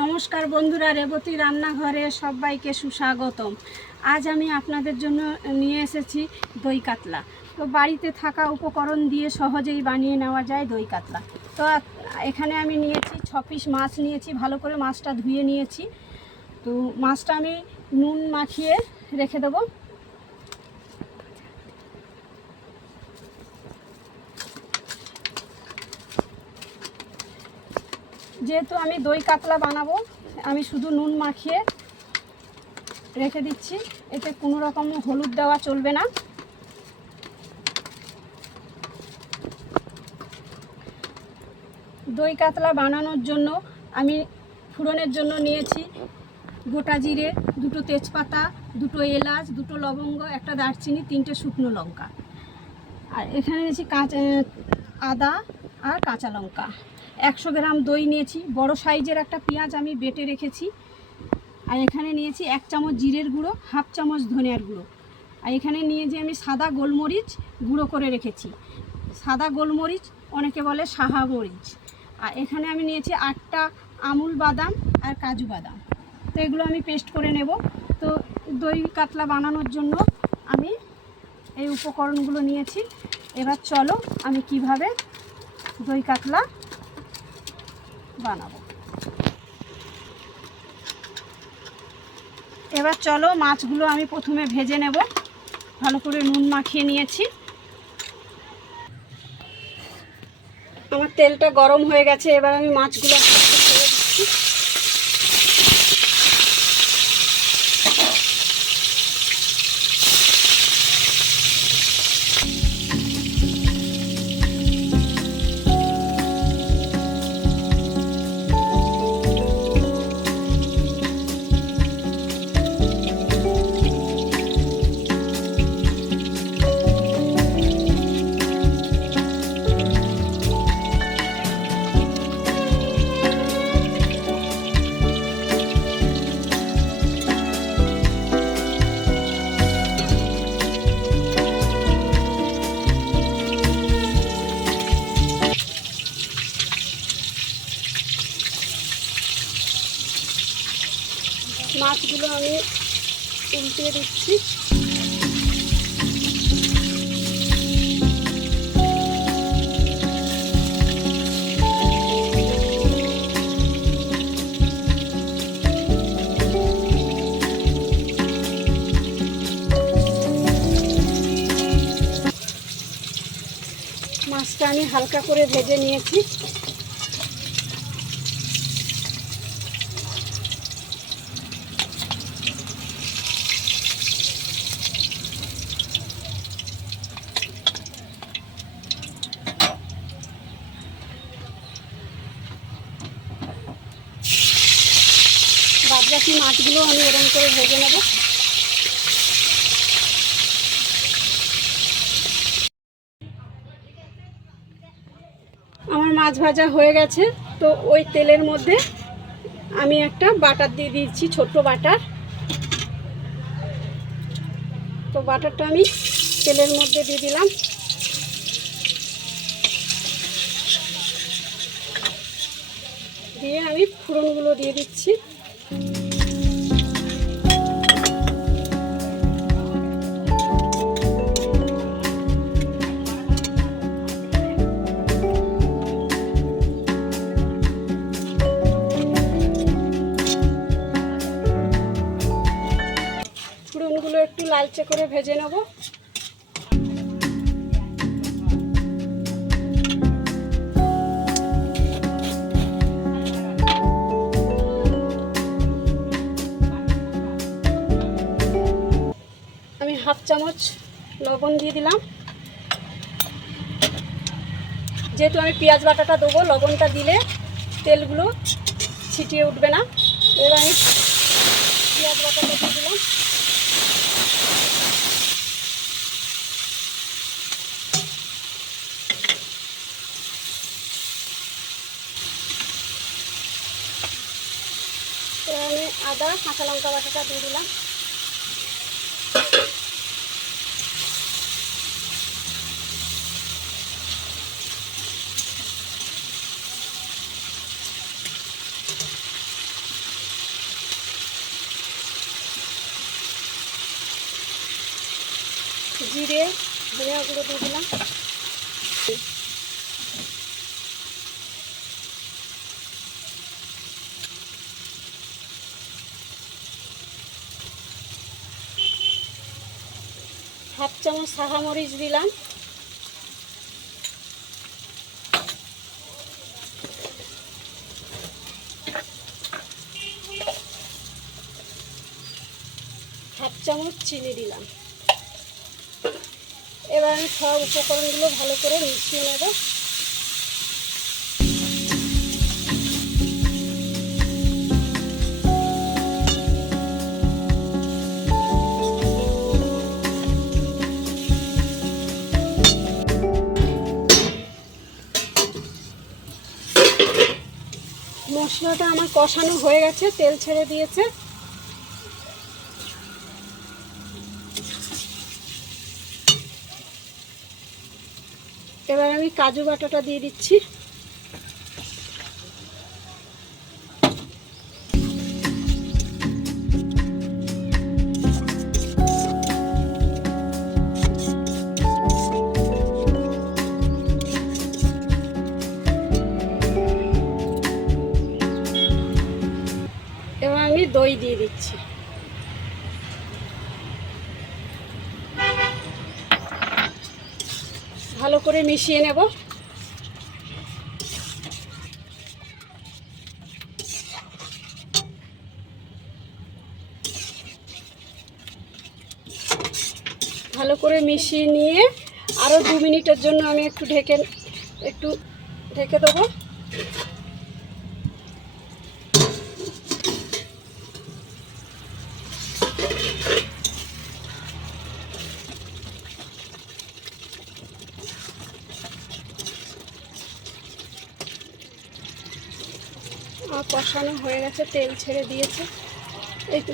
নমস্কার বন্ধুরা, রেবতী রান্নাঘরে সবাইকে সুস্বাগতম। আজ আমি আপনাদের জন্য নিয়ে এসেছি দই কাতলা। তো বাড়িতে থাকা উপকরণ দিয়ে সহজেই বানিয়ে নেওয়া যায় দই কাতলা। তো এখানে আমি নিয়েছি 6 পিস মাছ নিয়েছি, ভালো করে মাছটা ধুয়ে নিয়েছি। তো মাছটা আমি নুন মাখিয়ে রেখে দেবো। যেহেতু আমি দই কাতলা বানাবো, আমি শুধু নুন মাখিয়ে রেখে দিচ্ছি। এতে কোনো রকম হলুদ দেওয়া চলবে না। দই কাতলা বানানোর জন্য আমি ফোড়নের জন্য নিয়েছি গোটা জিরে, 2টো তেজপাতা, 2টো এলাচ, 2টো লবঙ্গ, একটা দারচিনি, 3টে শুকনো লঙ্কা। আর এখানে নিয়েছি আদা আর কাঁচা লঙ্কা। 100 গ্রাম দই নিয়েছি। বড় সাইজের একটা পেঁয়াজ আমি বেটে রেখেছি। আর এখানে নিয়েছি 1 চামচ জিরের গুঁড়ো, 1/2 চামচ ধনিয়ার গুঁড়ো। আর এখানে নিয়েছি আমি সাদা গোলমরিচ গুঁড়ো করে রেখেছি। সাদা গোলমরিচ অনেকে বলে সাহা মরিচ। আর এখানে আমি নিয়েছি 8টা আমুল বাদাম আর কাজু বাদাম। তো এগুলো আমি পেস্ট করে নেব। তো দই কাতলা বানানোর জন্য আমি এই উপকরণগুলো নিয়েছি। এবার চলো আমি কিভাবে দই কাতলা বানাবো। এবার চলো মাছগুলো আমি প্রথমে ভেজে নেব। ভালো করে নুন মাখিয়ে নিয়েছি। আমার তেলটা গরম হয়ে গেছে। এবার আমি মাছগুলো ছেড়ে দিচ্ছি। মাছগুলো আমি উল্টে দিচ্ছি। মাছটা আমি হালকা করে ভেজে নিয়েছি। বাদবাকি মাছগুলো আমি এরকম করে ভেজে নেব। আমার মাছ ভাজা হয়ে গেছে। তো ওই তেলের মধ্যে আমি একটা বাটার দিয়ে দিচ্ছি, ছোট্ট বাটার। তো বাটারটা আমি তেলের মধ্যে দিয়ে দিলাম। দিয়ে আমি ফোড়নগুলো দিয়ে দিচ্ছি। ফোড়নগুলো একটু লালচে করে ভেজে নেব। আমি 1/2 চামচ লবণ দিয়ে দিলাম। যেহেতু আমি পেঁয়াজ বাটাটা দেবো, লবণটা দিলে তেলগুলো ছিটিয়ে উঠবে না। এবার আমি পেঁয়াজ বাটাটা দিয়ে দিলাম। এবার আমি আদা কাঁচা লঙ্কা বাটাটা দিয়ে দিলাম। জিরে ধনিয়া গুঁড়ো দিয়ে দিলাম। হাফ চামচ সাদা মরিচ দিলাম। হাফ চামচ চিনি দিলাম। এবার আমি সব উপকরণগুলো ভালো করে মিশিয়ে নেব। মশলাটা আমার কষানো হয়ে গেছে, তেল ছেড়ে দিয়েছে। এবার আমি কাজু বাটাটা দিয়ে দিচ্ছি। এবার আমি দই দিয়ে দিচ্ছি। ভালো করে মিশিয়ে নেব। ভালো করে মিশিয়ে নিয়ে আরও 2 মিনিটের জন্য আমি একটু ঢেকে দেবো। আর কষানো হয়ে গেছে, তেল ছেড়ে দিয়েছে। এই তো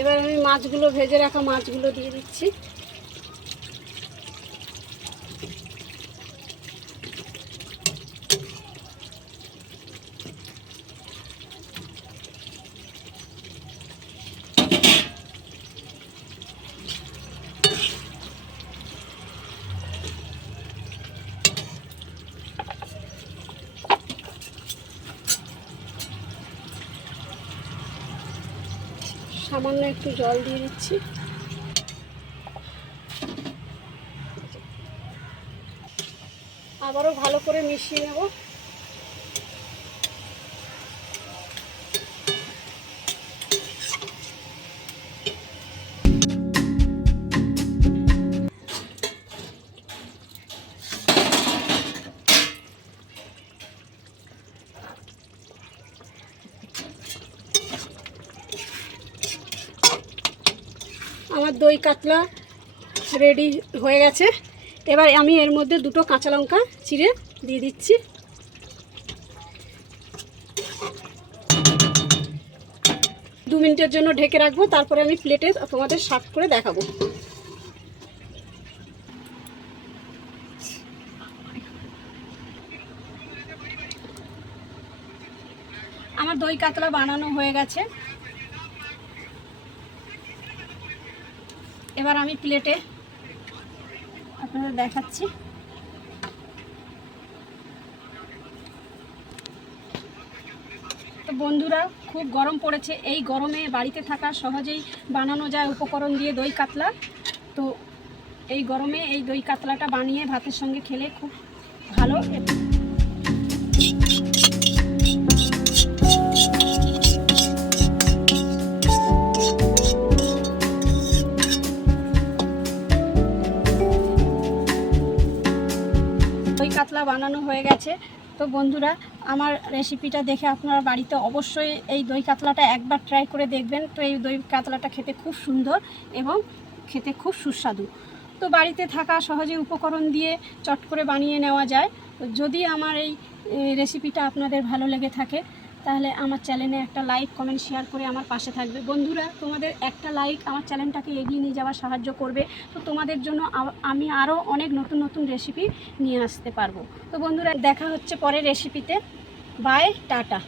এবার আমি মাছগুলো, ভেজে রাখা মাছগুলো দিয়ে দিচ্ছি। সামান্য একটু জল দিয়ে দিচ্ছি। আবারও ভালো করে মিশিয়ে নেব। আমার দই কাতলা রেডি হয়ে গেছে। এবার আমি এর মধ্যে 2টো কাঁচা লঙ্কা চিড়ে দিয়ে দিচ্ছি। দু মিনিটের জন্য ঢেকে রাখবো, তারপরে আমি প্লেটে তোমাদের সার্ভ করে দেখাবো। আমার দই কাতলা বানানো হয়ে গেছে। এবার আমি প্লেটে আপনাদের দেখাচ্ছি। তো বন্ধুরা, খুব গরম পড়েছে। এই গরমে বাড়িতে থাকা সহজেই বানানো যায় উপকরণ দিয়ে দই কাতলা। তো এই গরমে এই দই কাতলাটা বানিয়ে ভাতের সঙ্গে খেলে খুব ভালো। দই কাতলা বানানো হয়ে গেছে। তো বন্ধুরা, আমার রেসিপিটা দেখে আপনারা বাড়িতে অবশ্যই এই দই কাতলাটা একবার ট্রাই করে দেখবেন। তো এই দই কাতলাটা খেতে খুব সুন্দর এবং খেতে খুব সুস্বাদু। তো বাড়িতে থাকা সহজে উপকরণ দিয়ে চট করে বানিয়ে নেওয়া যায়। তো তো যদি আমার এই রেসিপিটা আপনাদের ভালো লেগে থাকে তাহলে আমার চ্যানেলে একটা লাইক কমেন্ট শেয়ার করে আমার পাশে থাকবে। বন্ধুরা, তোমাদের একটা লাইক আমার চ্যানেলটাকে এগিয়ে নিয়ে যাওয়ার সাহায্য করবে। তো তোমাদের জন্য আমি আরও অনেক নতুন নতুন রেসিপি নিয়ে আসতে পারবো। তো বন্ধুরা, দেখা হচ্ছে পরের রেসিপিতে। Bye, tata.